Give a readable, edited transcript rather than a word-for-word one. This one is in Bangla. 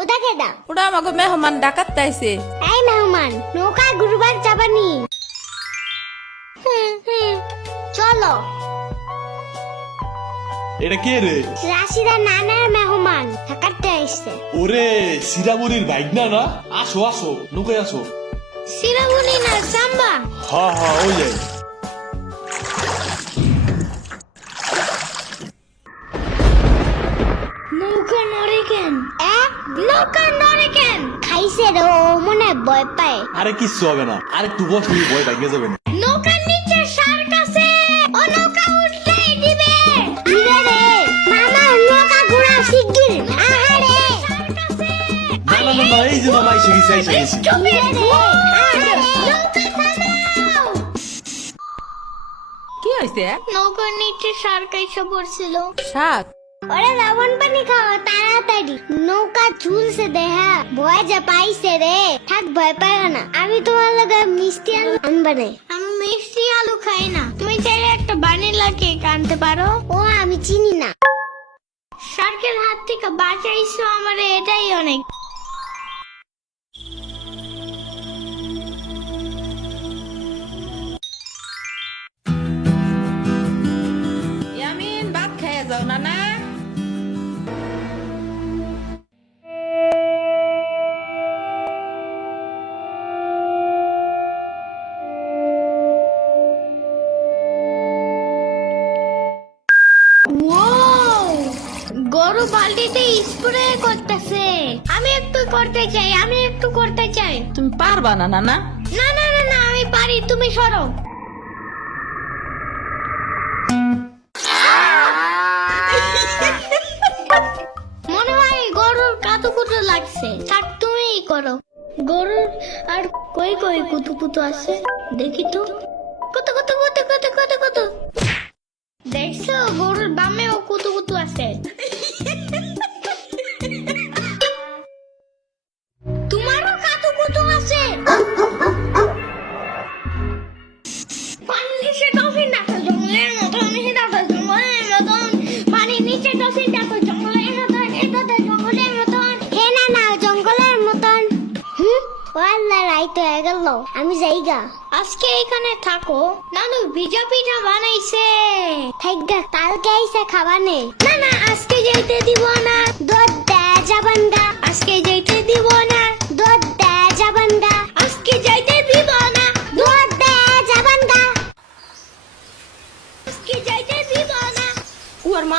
ওটা কেডা? ওটা আমাকে মেহমান ডাকাত তাইছে। এই মেহমান, নৌকায় ঘুরবার যাবানি? চলো। এটা কে রে? রাশিদা নানার মেহমান থাকাতে আইছে। ওরে সিরামুরির বাইক না না? আসো আসো, নৌকায় আসো। সিরামুনি না সাম্বা। হ্যাঁ হ্যাঁ, ওই যাই। নৌকা নড়ে কেন? নৌকা নড়ে কেন? খাইছে রে, ও মনে ভয় পায়। আরে কিচ্ছু হবে না, আরে একটু বস, তুমি ভয় ভাঙে যাবে না। নৌকার নিচে শার্ক আছে, ও নৌকা উঠতেই দিবে। দিবে রে মামা, নৌকা ঘোরা শিগগির। আহারে শার্ক আছে। না না না না, এই যে মামা এসে গেছে, এসে গেছে। দিবে রে, আহারে নৌকা থামাও। কি হয়েছে? নৌকার নিচে শার্ক এসে পড়ছিল। শাক? ওরে লবণ পানি খাও তাড়াতাড়ি, নৌকা ঝুলছে দেহা। ভয় যা পাইছে রে, থাক ভয় পাইও না। আমি তোমার লগে মিষ্টি আলু আনবানে। আমি মিষ্টি আলু খাই না। তুমি চাইলে একটা ভ্যানিলা কেক আনতে পারো। ও আমি চিনি না। শার্কের হাত থেকে বাঁচাইছো আমারে, এটাই অনেক। ইয়ামিন, ভাত খেয়ে যাও নানা। গরু বালতিতে স্প্রে করতেছে। আমি একটু করতে চাই, আমি একটু করতে চাই। তুমি পারবা না নানা? না না না না, আমি পারি, তুমি সরো। মনে হয় গরুর কাতুকুতু লাগছে। থাক তুমিই করো। গরুর আর কই কই কুতুকুতু আছে দেখি তো। কুতু কুতু কুতু কুতু কুতু কুতু। দেখছো গরুর বামেও কুতুকুতু আছে। তোমারও কাতুকুতু আছে। পানির নিচে ডলফিন দেখো জঙ্গলের মতন, জঙ্গলের মতন। পানির নিচে ডলফিন দেখো জঙ্গলের মতন, এটা তো জঙ্গলের মতন। হে না না, জঙ্গলের মতন। ওয়াল্লাহ রাইত হয়ে গেল, আমি যাইগা। আজকে এখানে থাকো। নানু ভিজা পিঠা বানাইছে, থাইগা কালকে আইসা খাবানে। না না, আজকে যাইতে দিব না, দুধ দেয়া যাবান গা। আজকে যাইতে দিব না, দুধ দেয়া যাবান গা। আজকে যাইতে দিব না, দুধ দেয়া যাবান গা। আজকে যাইতে দিব না। ওর মা